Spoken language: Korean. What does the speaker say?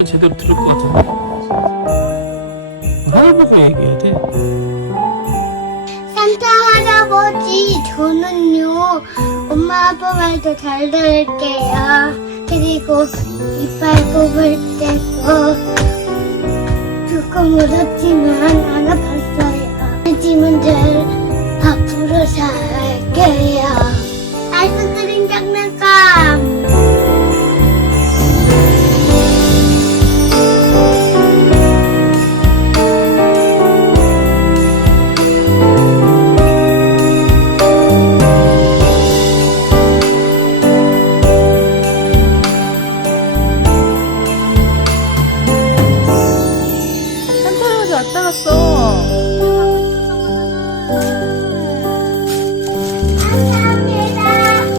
말 제대로 들을 것 같아. 하늘 보고 얘기해야 돼. 산타 할아버지, 저는요, 엄마 아빠 말도 잘 들을게요. 그리고 이빨 뽑을 때도 조금 울었지만 안 아팠어요. 하지만 늘 앞으로 살게요. 알수 왔다 갔어.